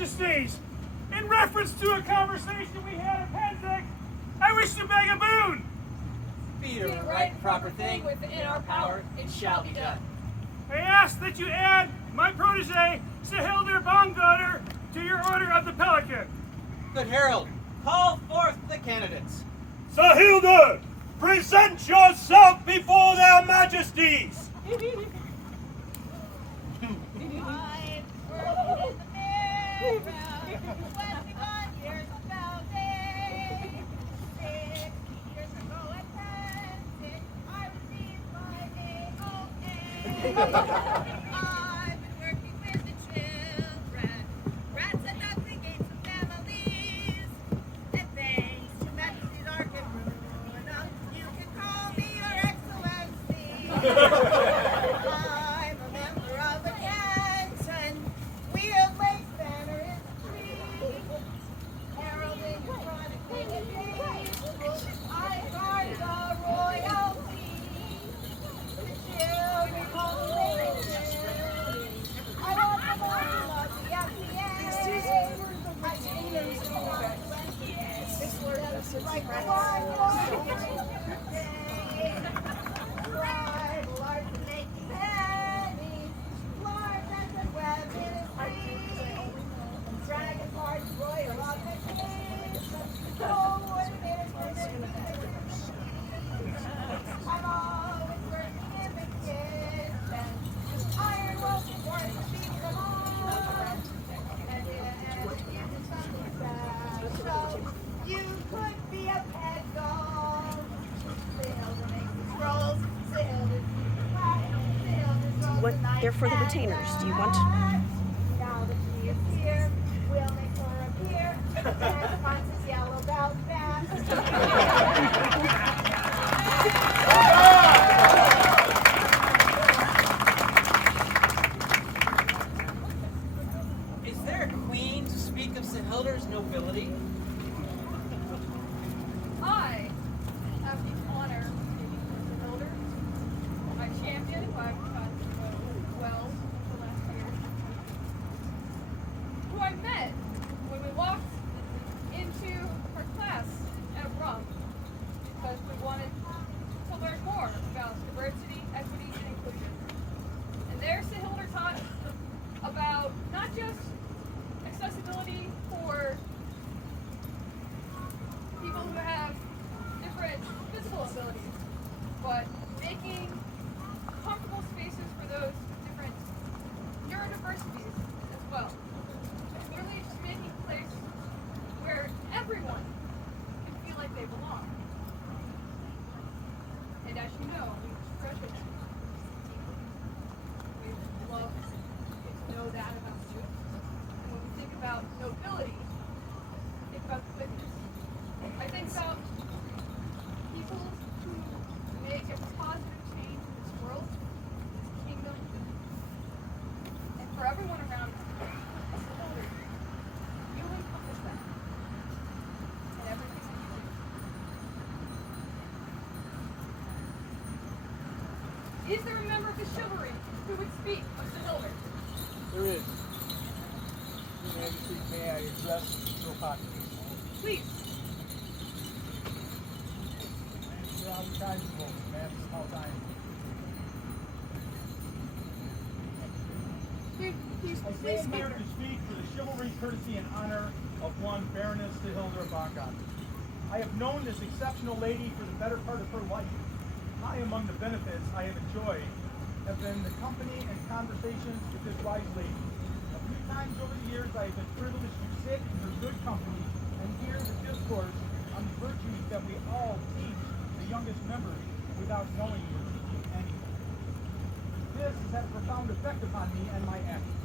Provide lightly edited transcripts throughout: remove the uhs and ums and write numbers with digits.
Majesties, in reference to a conversation we had at Penzek, I wish to beg a boon. Be the right and proper thing within our power, it shall be done. I ask that you add my protege, Saehildr barngodr, to your order of the Pelican. Good Herald, call forth the candidates. Saehildr, present yourself before their majesties. I've been working with the children, rats and ducks and gates of families, and thanks to Majesty's Ark and Runa, you can call me your excellency. I'm a member of the canton, wield lace banner in the tree, heralding the chronicling the days, I guard the royalty. What they're for the retainers. Do you want? Now that she is here, we'll make her appear. And Francis yellow belt fast. Is there a queen to speak of Saehildr's nobility? I have the honor of speaking for Saehildr, my champion, who I've gotten to know well the last year, who I met when we walked into her class at Rum because we wanted to learn more about diversity, equity, and inclusion. And there Saehildr taught about not just accessibility for people who have different physical abilities, but making comfortable spaces for those with different neurodiversities as well. Literally just making a place where everyone can feel like they belong. And as you know, we treasure that deeply. We love to know that about you. And when we think about nobility, think about the witness. I think about people who make a positive change in this world, this kingdom, and for everyone around us. Saehildr, you encompass that in everything that you do. Is there a member of the chivalry who would speak of Saehildr? There is. Your Majesty, may I address your populace? Please. You're on the time to vote, ma'am. How time? Please I speak. stand here to speak for the chivalry, courtesy, and honor of one Baroness Saehildr barngodr. I have known this exceptional lady for the better part of her life. High among the benefits I have enjoyed have been the company and conversations with this wise lady. A few times over the years I have been privileged to sit in her good company and hear the discourse on the virtues that we all teach the youngest members without knowing we're teaching anything. This has had a profound effect upon me and my actions.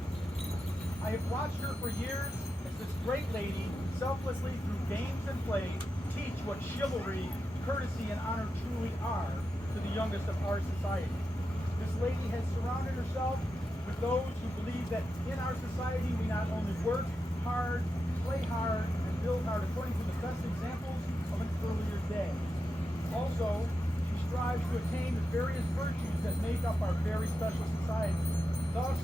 I have watched her for years as this great lady selflessly through games and play teach what chivalry, courtesy, and honor truly are to the youngest of our society. This lady has surrounded herself with those who believe that in our society we not only work hard, play hard, and build hard according to the best examples of an earlier day. Also, she strives to attain the various virtues that make up our very special society. Thus,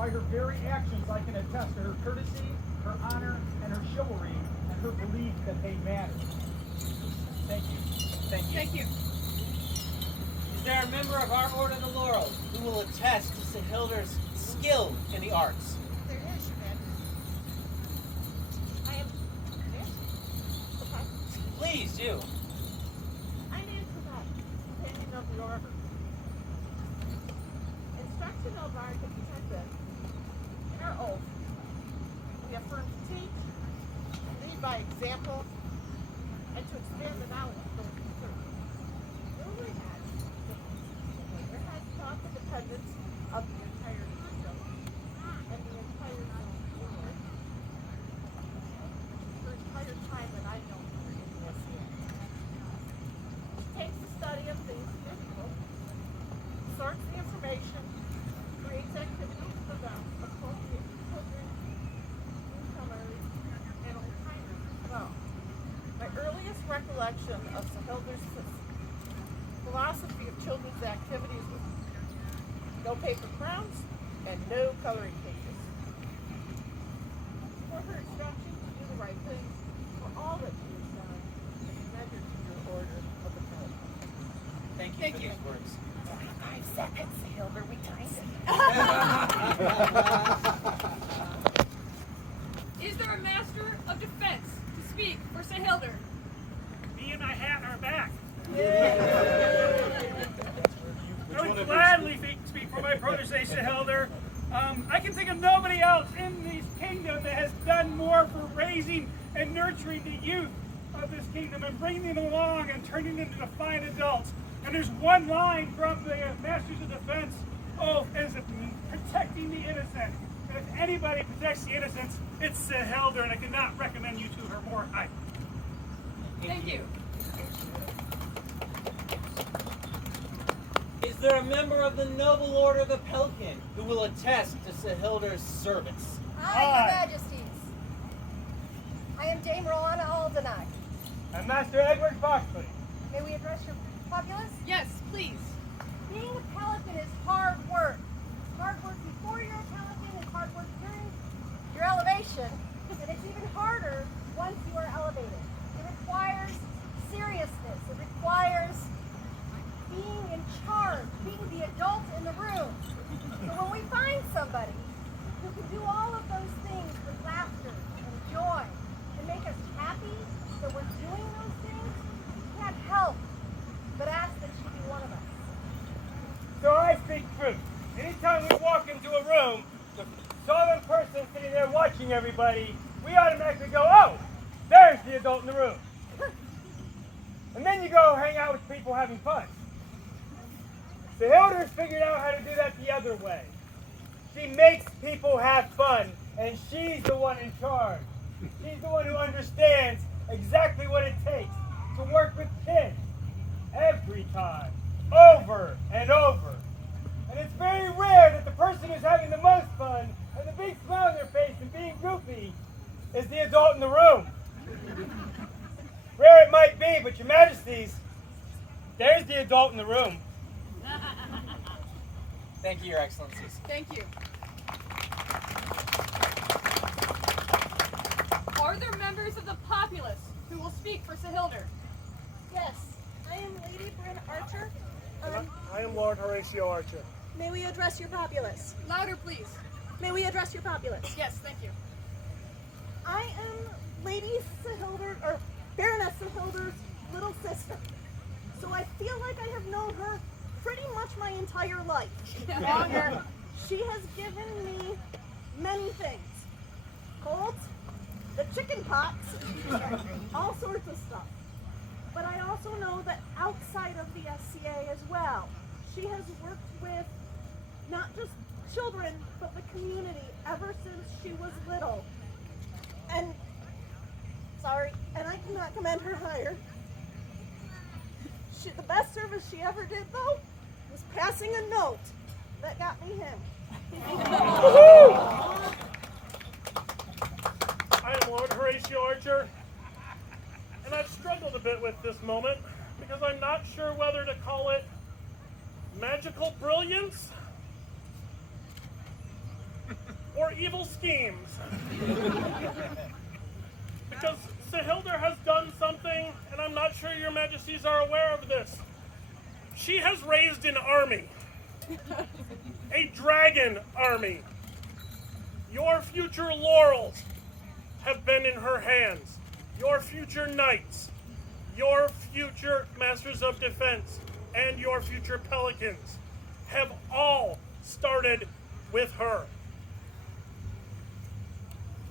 By her very actions, I can attest to her courtesy, her honor, and her chivalry, and her belief that they matter. Thank you. Thank you. Thank you. Is there a member of our Order of the Laurel who will attest to Saehildr's skill in the arts? There is, Your Majesty. I am. Please do. I need to know opinion of the order. Instruction of our contendant in our oath. We affirm to teach, lead by example, and to expand the knowledge of those who serve. Newly has taught the dependents of the entire kingdom and the entire zone inward. For the entire time that I've known her in the SCA. Takes the study of things physical, sorts the information, creates activities for them appropriate to children, newcomers, and old timers as well. My earliest recollection of Saehildr's philosophy of children's activities was no paper crowns and no coloring pages. For her instruction to do the right thing for all that she has done and commended to your order of the Pelican. Thank you Thank for you. these words. 5 seconds, Saehildr, we timed it. Is there a Master of Defense to speak for Saehildr? Me and my hat are back. Which I one would of gladly speak for my protege, Saehildr. I can think of nobody else in this kingdom that has done more for raising and nurturing the youth of this kingdom and bringing them along and turning them into fine adults. And there's one line from the Masters of Defense oath is protecting the innocent. And if anybody protects the innocents, it's Saehildr, and I cannot recommend you to her more highly. Thank you. Is there a member of the Noble Order of the Pelican who will attest to Saehildr's service? Aye, Your Majesties. I am Dame Roanna Aldenai. And Master Edward Foxley. May we address your populace? Yes, please. Being a pelican is hard work. Hard work before you're a pelican and hard work during your elevation. And it's even harder once you are elevated. It requires seriousness. It requires being in charge, being the adult in the room. So when we find somebody who can do all of those things with laughter and joy and make us happy that we're doing those things, we can't help but ask that she be one of us. So I speak truth. Anytime we walk into a room, the solid person sitting there watching everybody, we automatically go, oh, there's the adult in the room. And then you go hang out with people having fun. Saehildr's figured out how to do that the other way. She makes people have fun, and she's the one in charge. She's the one who understands exactly what it takes to work with kids every time, over and over. And it's very rare that the person who's having the most fun and the big smile on their face and being goofy is the adult in the room. Rare it might be, but Your Majesties, there's the adult in the room. Thank you, Your Excellencies. Thank you. Are there members of the populace who will speak for Saehildr? Yes, I am Lady Bryn Archer. I am Lord Horatio Archer. May we address your populace? Louder, please. May we address your populace? Yes, thank you. I am Lady Saehildr, or Baroness Saehildr's little sister. So I feel like I have known her pretty much my entire life. Longer. She has given me many things. Colds, the chicken pox, all sorts of stuff. But I also know that outside of the SCA as well, she has worked with not just children, but the community ever since she was little. And, and I cannot commend her higher. The best service she ever did, though, was passing a note that got me him. I am Lord Horatio Archer, and I've struggled a bit with this moment because I'm not sure whether to call it magical brilliance or evil schemes. Because Saehildr has done something, and I'm not sure your majesties are aware of this. She has raised an army. A dragon army. Your future laurels have been in her hands. Your future knights, your future masters of defense, and your future pelicans have all started with her.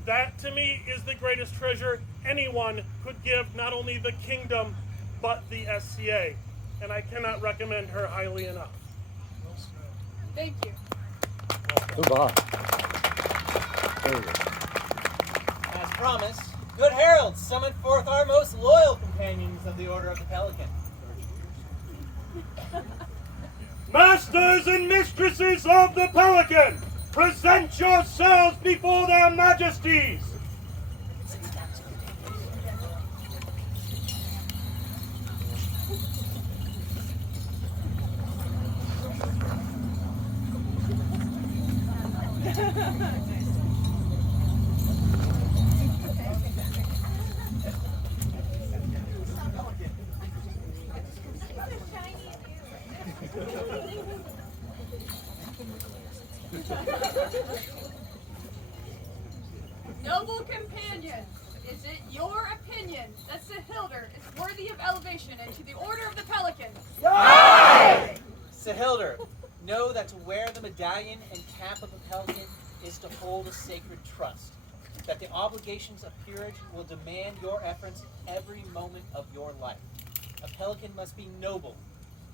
That, to me, is the greatest treasure anyone could give not only the kingdom, but the SCA. And I cannot recommend her highly enough. Thank you. Goodbye. As promised, good heralds, summon forth our most loyal companions of the Order of the Pelican. Masters and mistresses of the Pelican, present yourselves before their majesties. Noble companions, is it your opinion that Saehildr is worthy of elevation into the Order of the Pelican? Saehildr, know that to wear the medallion and cap of a pelican is to hold a sacred trust. That the obligations of peerage will demand your efforts every moment of your life. A pelican must be noble,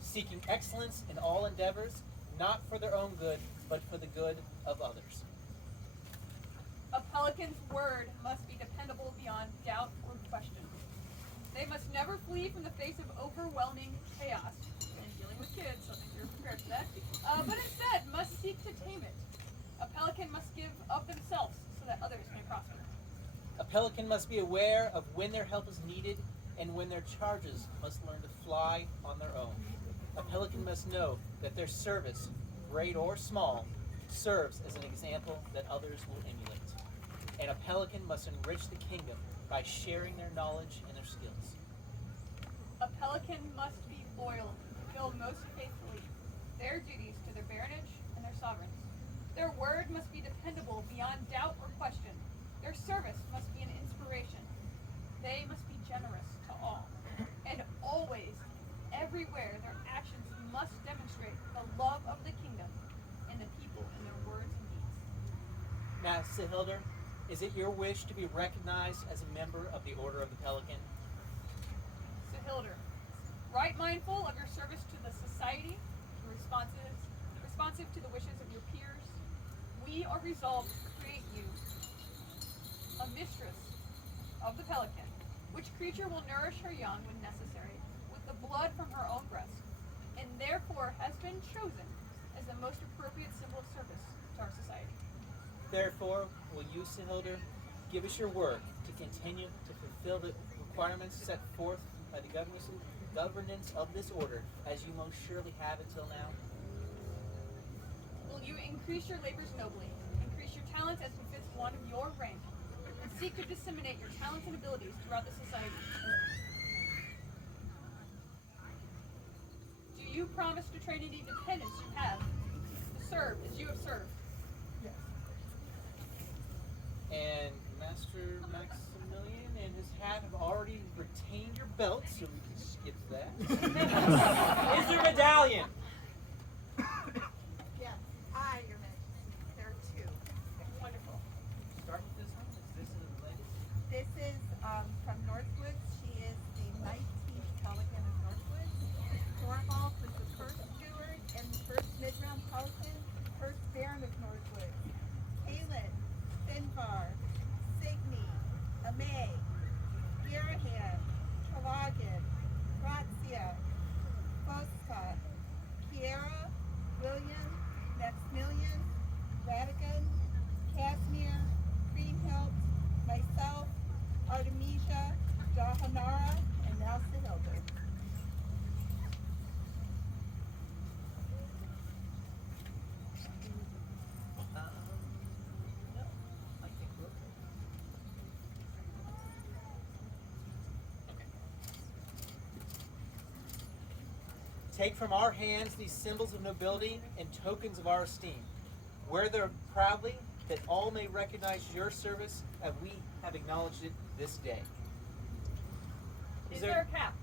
seeking excellence in all endeavors, not for their own good, but for the good of others. A pelican's word must be dependable beyond doubt or question. They must never flee from the face of overwhelming chaos and dealing with kids, so you're prepared for that, but instead must seek to tame it. A pelican must give of themselves so that others may prosper. A pelican must be aware of when their help is needed and when their charges must learn to fly on their own. A pelican must know that their service, great or small, serves as an example that others will emulate. And a pelican must enrich the kingdom by sharing their knowledge and their skills. A pelican must be loyal, fulfill most faithfully their duties to their baronage and their sovereigns. Their word must be dependable beyond doubt or question. Their service must be an inspiration. They must be generous to all. And always, everywhere, their actions must demonstrate the love of the kingdom and the people in their words and deeds. Now, Saehildr, is it your wish to be recognized as a member of the Order of the Pelican? Saehildr, right mindful of your service to the society, responsive to the wishes of your peers, we are resolved to create you a mistress of the Pelican, which creature will nourish her young when necessary with the blood from her own breast, and therefore has been chosen as the most appropriate symbol of service to our society. Therefore, will you, Saehildr, give us your word to continue to fulfill the requirements set forth by the governance of this order, as you most surely have until now? Will you increase your labors nobly, increase your talents as befits one of your rank, and seek to disseminate your talents and abilities throughout the society? Do you promise to train any dependents you have to serve as you have served? And Master Maximilian and his hat have already retained your belt, so we can skip that. Is there medallion? Yes, Your Majesty. There are two. Wonderful. Start with this one. Is this a lady? This is from Northwoods. She is the 19th Pelican of Northwoods. Thorvald was the first steward and the first mid-round Pelican, first Baron of Northwoods. Aelin, Finvar, Signy, Amay, Garahan, Calagan, Grazia, Foscott, Kiera, William, Maximilian, Radigan, Casimir, Creamhilt, myself, Artemisia, Jahanara, and now Saehildr. Take from our hands these symbols of nobility and tokens of our esteem. Wear them proudly, that all may recognize your service as we have acknowledged it this day. Is there a cap?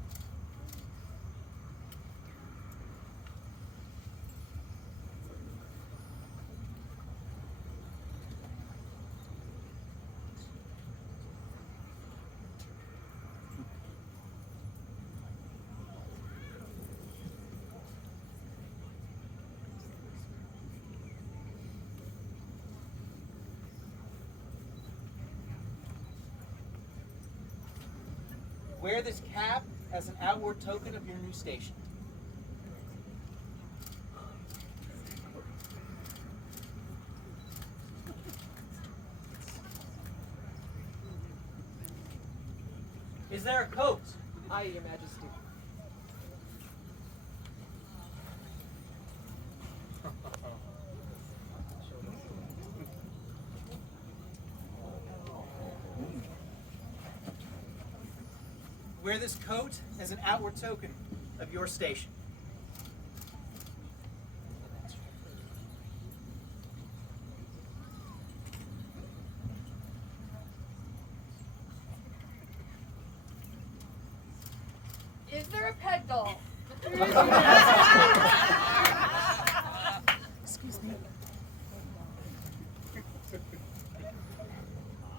Wear this cap as an outward token of your new station. Is there a coat? Aye, Your Majesty. Wear this coat as an outward token of your station. Is there a pet doll? Excuse me.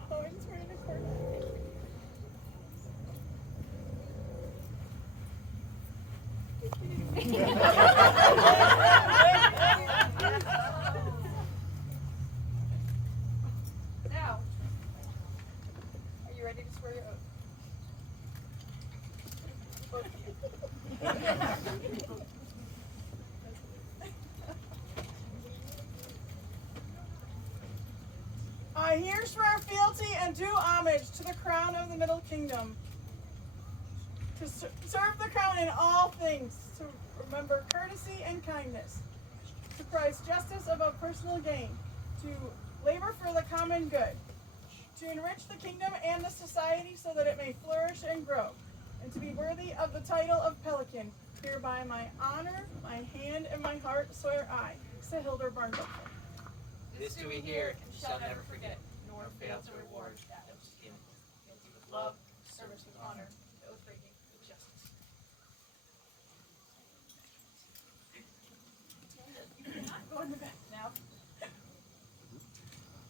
Oh, I'm just wearing a corner. Now, are you ready to swear your oath? Both of you. I here swear fealty and do homage to the crown of the Middle Kingdom, to serve the crown in all things, to remember courtesy and kindness, to prize justice above personal gain, to labor for the common good, to enrich the kingdom and the society so that it may flourish and grow, and to be worthy of the title of Pelican. Hereby my honor, my hand, and my heart swear I, Saehildr barngodr. This do we hear and shall never forget, nor fail to reward that of skin. Guilty with love, Service with honor, oath breaking with justice. Go in the back now.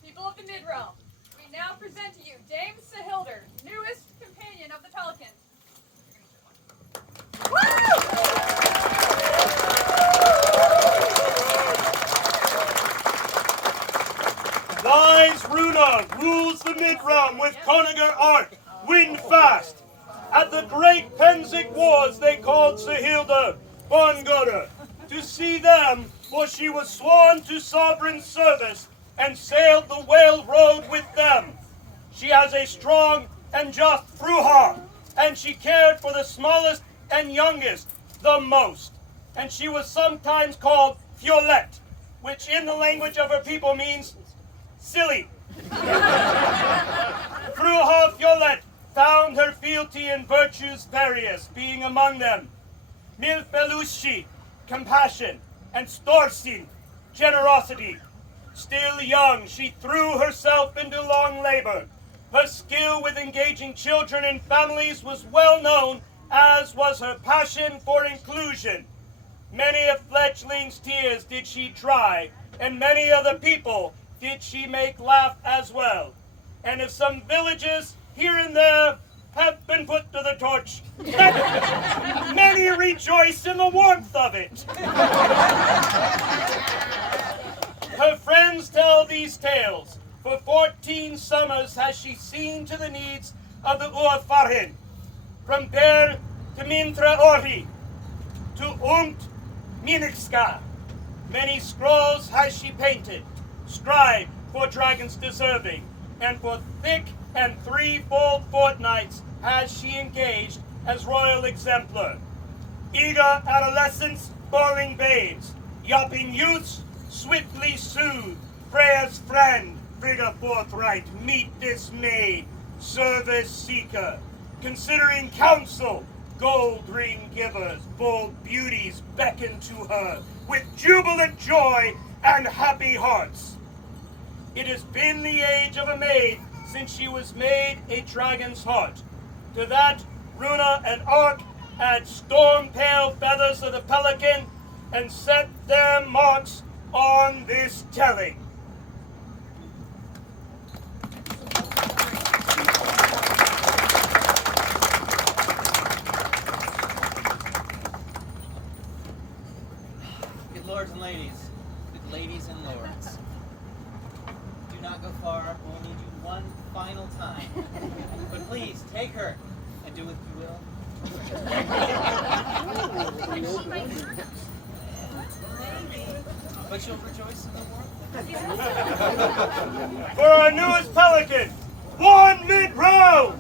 People of the Mid-Realm, we now present to you Dame Saehildr, newest companion of the Pelican. Wise Runa rules the mid-realm with Conagher art, wind fast. At the great Penzig wars they called Saehildr barngodr. To see them, for she was sworn to sovereign service and sailed the whale road with them. She has a strong and just fruha, and she cared for the smallest and youngest the most. And she was sometimes called Fiolette, which in the language of her people means silly. Fruha Fiolette found her fealty in virtues various, being among them milfelushi, compassion, and storsin, generosity. Still young, she threw herself into long labor. Her skill with engaging children and families was well known, as was her passion for inclusion. Many a fledgling's tears did she dry, and many other people did she make laugh as well. And if some villages here and there have been put to the torch, many rejoice in the warmth of it. Her friends tell these tales. For 14 summers has she seen to the needs of the Uafarin, from Ber to Mintra Ori, to Umt Minixka. Many scrolls has she painted, scribed for dragons deserving, and for thick and threefold fortnights has she engaged as royal exemplar. Eager adolescents, bawling babes, yelping youths, swiftly soothe, prayer's friend, vigor forthright, meet dismayed, service seeker, considering counsel, gold ring givers, bold beauties beckon to her with jubilant joy and happy hearts. It has been the age of a maid since she was made a dragon's heart. To that, Runa and Ark add storm-pale feathers of the Pelican and set their marks on this telling. Good lords and ladies, good ladies and lords, do not go far. We'll need you one final time. But please, take her and do with you will. But you'll rejoice in the world. For our newest Pelican, one mid-row!